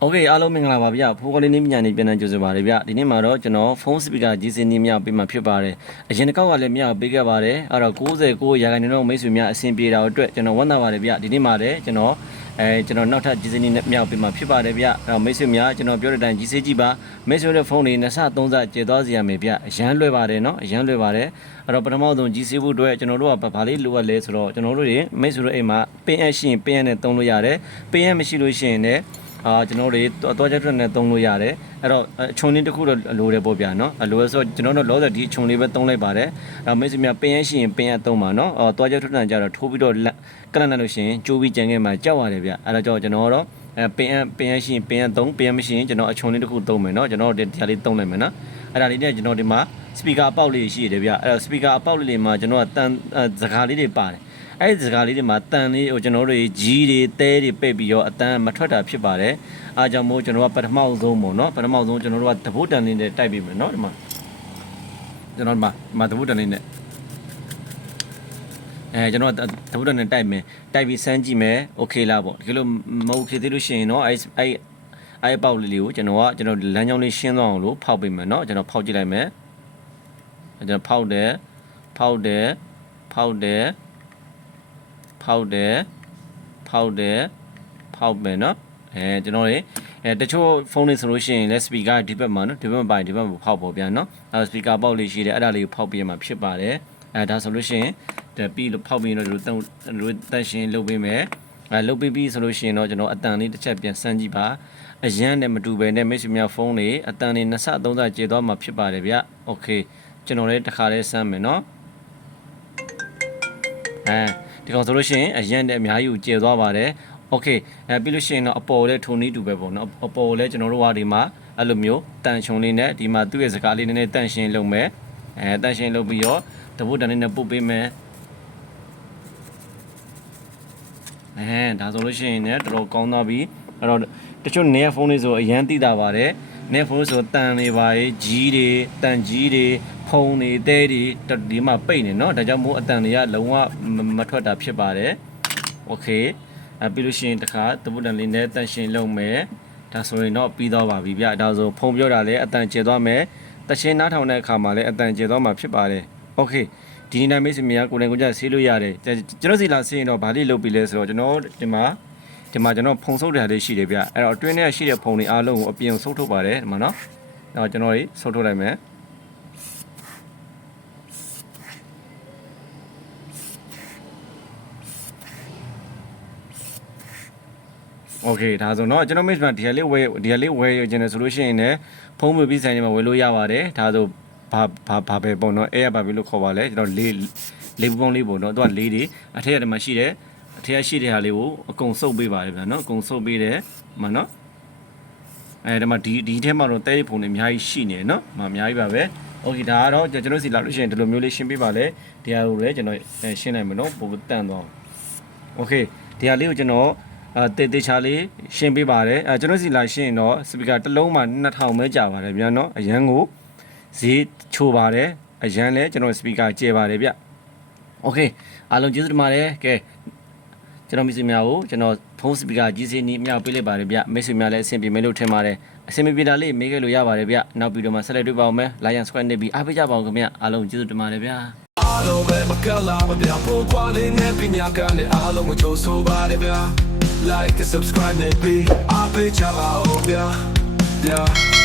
โอเคအားလုံးမင်္ဂလာပါဗျဖိုးကလေးနေမြညာနေပြန်နေကြိုဆိုပါရဗျဒီနေ့မှာတော့ကျွန်တော်ဖုန်းစပီကာကြီးစင်းနေမြပေးမှာဖြစ်ပါတယ်အရင်တစ်ခေါက်ကလည်းမြပေးခဲ့ပါတယ်အဲ့တော့69ရာခိုင်နှုန်းမိတ်ဆွေများအဆင်ပြေတာအတွက်ကျွန်တော်ဝမ်းသာပါတယ်ဗျဒီနေ့မှာလည်းကျွန်တော်အဲကျွန်တော်နောက်ထပ်ကြီးစင်းနေမြပေးမှာဖြစ်ပါတယ်ဗျအဲ့တော့မိတ်ဆွေများကျွန်တော်ပြောတဲ့အတိုင်းကြီးစေးကြည့်ပါမိတ်ဆွေတဲ့ဖုန်းတွေနှစ်ဆသုံးဆကျေသွားစီရမယ်ဗျအရန်လွယ်ပါတယ်နော်အရန်လွယ်ပါတယ်အဲ့တော့ပထမဆုံးကြီးစေးဖို့အတွက်ကျွန်တော်တို့ကဘာလေးလိုအပ်လဲဆိုတော့ကျွန်တော်တို့တွေမိတ်ဆွေတို့အိမ်မှာပင်အပ်ရှိရင်ပင်အပ်နဲ့သုံးလို့ရတယ်ပင်အပ်မရှိလို့ရှိရင်လည်း အာကျွန်တော်တို့တော့ချက်ထွက်နဲ့သုံးလို့ရတယ်အဲ့တော့အချုံလေးတစ်ခုတော့လိုတယ်ပေါ့ဗျာနော်အလိုဆိုကျွန်တော်တို့လောဆယ်ဒီအချုံလေးပဲသုံးလိုက်ပါတယ်အဲ့တော့မိတ်ဆွေများပင်ရရှိရင်ပင်ရသုံးပါနော်အော်တော့ချက်ထွက်နဲ့ကြတော့ထိုးပြီးတော့လက်ကလန်နဲ့လို့ရှိရင်ကျိုးပြီးကြံခဲ့မှာကြောက်ရတယ်ဗျအဲ့တော့ကြောင့်ကျွန်တော်တော့အဲပင်ရပင်ရရှိရင်ပင်ရသုံးပင်ရမရှိရင်ကျွန်တော်အချုံလေးတစ်ခုသုံးမယ်နော်ကျွန်တော်တို့ဒီဟာလေးသုံးလိုက်မယ်နော်အဲ့ဒါလေးနဲ့ကျွန်တော်ဒီမှာစပီကာအပေါက်လေးရှိရတယ်ဗျအဲ့တော့စပီကာအပေါက်လေးတွေမှာကျွန်တော်ကတန်စကားလေးတွေပါတယ် အဲ့ဒီစကားလေးတွေမှာတန်လေးဟိုကျွန်တော်တို့ကြီးတွေတဲတွေပိတ်ပြီးတော့အတန်မထွက်တာဖြစ်ပါတယ်အားကြောင့်မို့ကျွန်တော်ကပထမဆုံးပေါ့နော်ပထမဆုံးကျွန်တော်တို့ကတပုတ်တန်လေးနဲ့တိုက်ပြီးမယ်နော်ဒီမှာကျွန်တော်ဒီမှာဒီမှာတပုတ်တန်လေးနဲ့အဲကျွန်တော်ကတပုတ်တန်နဲ့တိုက်မယ်တိုက်ပြီးစမ်းကြည့်မယ်โอเคလားပေါ့ဒီလိုမโอเคသေးလို့ရှိရင်တော့အဲ့အဲ့အဲ့ပေါက်လေးလေးကိုကျွန်တော်ကကျွန်တော်လမ်းကြောင်းလေးရှင်းသွားအောင်လို့ဖောက်ပေးမယ်เนาะကျွန်တော်ဖောက်ကြည့်လိုက်မယ်ကျွန်တော်ဖောက်တယ်ဖောက်တယ်ဖောက်တယ် ဖောက်တယ်ဖောက်တယ်ဖောက်မယ်เนาะအဲကျွန်တော်တွေအဲတချို့ဖုန်းတွေဆိုလို့ရှိရင်လက်စပီကာဒီဘက်မှာเนาะဒီဘက်မှာပိုင်ဒီဘက်မှာဖောက်ပေါ်ပြန်เนาะအဲစပီကာပေါက်လေးရှိတယ်အဲ့ဒါလေးကိုဖောက်ပြရမှာဖြစ်ပါတယ်အဲဒါဆိုလို့ရှိရင်ဒါပြီးလို့ဖောက်ပြီးတော့တို့တို့တက်ရှင်လုပ်ပေးမယ်အဲလုပ်ပေးပြီးဆိုလို့ရှိရင်တော့ကျွန်တော်အတန်လေးတစ်ချက်ပြန်စမ်းကြည့်ပါအရန်နဲ့မတူပဲနဲ့မိတ်ဆွေများဖုန်းတွေအတန်လေးနှစ်ဆသုံးဆကျေသွားမှာဖြစ်ပါတယ်ဗျโอเคကျွန်တော်လည်းတစ်ခါလေးစမ်းမယ်เนาะအဲ ဒီကောင်ဆိုလို့ရှိရင်အရန်နဲ့အများကြီးကိုကျေသွားပါတယ်โอเคအဲပြီးလို့ရှိရင်တော့အပေါ်လည်းထုံနီးတူပဲပေါ့နော်အပေါ်လည်းကျွန်တော်တို့ကဒီမှာအဲ့လိုမျိုးတန်ချုံလေးနဲ့ဒီမှာသူ့ရဲ့စကားလေးနည်းနည်းတန်ရှင်းလုပ်မယ်အဲတန်ရှင်းလုပ်ပြီးတော့တပုတ်တန်လေးနဲ့ပုတ်ပေးမယ်အဲဒါဆိုလို့ရှိရင်လည်းတော်တော်ကောင်းသွားပြီအဲ့တော့တချို့နေဖုန်းလေးဆိုအရန်တိတာပါတယ် နေဖုန်းဆိုတန်တွေပါရေးကြီးတွေတန်ကြီးတွေဖုန်းတွေတဲတွေဒီမှာပိတ်နေเนาะဒါကြောင့်မို့အတန်တွေကလုံးဝမထွက်တာဖြစ်ပါတယ်โอเคအဲပြီးလို့ရှိရင်တခါတပုတ်တန်လေးနဲ့တန်ရှင်းလုပ်မယ်ဒါဆိုရင်တော့ပြီးတော့ပါပြီဗျဒါဆိုဖုန်းပြောတာလည်းအတန်ကျေသွားမယ်တချင်းနားထောင်တဲ့အခါမှာလည်းအတန်ကျေသွားမှာဖြစ်ပါတယ်โอเคဒီနေ့မိတ်ဆွေများကိုယ်တိုင်ကိုယ်ကျဆေးလို့ရတယ်ကျွန်တော်စီလာဆေးရင်တော့ဗာလေးလုပ်ပြီးလဲဆိုတော့ကျွန်တော်ဒီမှာ ဒီမှာကျွန်တော်ဖုံဆုပ်တဲ့ဟာလေးရှိတယ်ဗျအဲ့တော့အတွင်းထဲရှိတဲ့ဖုံတွေအားလုံးကိုအပြင်ဆုပ်ထုတ်ပါတယ်ဒီမှာနော်တော့ကျွန်တော်ကြီးဆုပ်ထုတ်လိုက်မယ်โอเคဒါဆိုတော့ကျွန်တော် miss မှာဒီဟာလေးဝယ်ဒီဟာလေးဝယ်ရခြင်းနဲ့ဆိုလို့ရှိရင်လည်းဖုန်းမပြီးဆိုင်တွေမှာဝယ်လို့ရပါတယ်ဒါဆိုဘာဘာဘာပဲပေါ့နော်အဲရပါပြီလို့ခေါ်ပါလဲကျွန်တော်လေးလေးပုံလေးပေါ့နော်သူကလေးတွေအထက်ကတည်းကရှိတယ် အထက်ကရှိတဲ့ဟာလေးကိုအကုန်စုပ်ပေးပါတယ်ဗျာနော်အကုန်စုပ်ပေးတယ်မနော်အဲဒီမှာဒီဒီထဲမှာတော့တဲရီဖုန်းတွေအများကြီးရှိနေနော်မအများကြီးပါပဲโอเคဒါကတော့ကျွန်တော်စီလာလို့ရှိရင်ဒီလိုမျိုးလေးရှင်းပေးပါလေဒီဟာကိုလည်းကျွန်တော်ရှင်းနိုင်မယ်နော်ပိုတန်သွားโอเคဒီဟာလေးကိုကျွန်တော်အဲတေတေချာလေးရှင်းပေးပါတယ်အဲကျွန်တော်စီလာရှင်းရင်တော့စပီကာတစ်လုံးမှာ2000ပဲကြာပါတယ်ဗျာနော်အရန်ကိုဈေးချိုပါတယ်အရန်လဲကျွန်တော်စပီကာကျဲပါတယ်ဗျโอเคအားလုံးကျေးဇူးတင်ပါတယ်ကဲ ကျွန်တော်မိတ်ဆွေများကိုကျွန်တော်ဖုန်းစပီကာကြီးစီးနီးမြောက်ပေးလိုက်ပါတယ်ဗျမိတ်ဆွေများလည်းအဆင်ပြေမယ်လို့ထင်ပါတယ်အဆင်မပြေတာလေးမေးခဲ့လို့ရပါတယ်ဗျနောက်ပြီးတော့မှဆက်လက်တွေ့ပါအောင်မယ် Lion Square နေပြီးအားပေးကြပါအောင်ခင်ဗျအားလုံးကျေးဇူးတင်ပါတယ်ဗျာအားလုံးပဲမကလာမပြဖို့ကွာလေးနဲ့ပညာကလည်းအားလုံးကိုကြိုးဆိုပါတယ်ဗျာ like and subscribe နဲ့ပြီးအားပေးကြပါဦးဗျာ yeah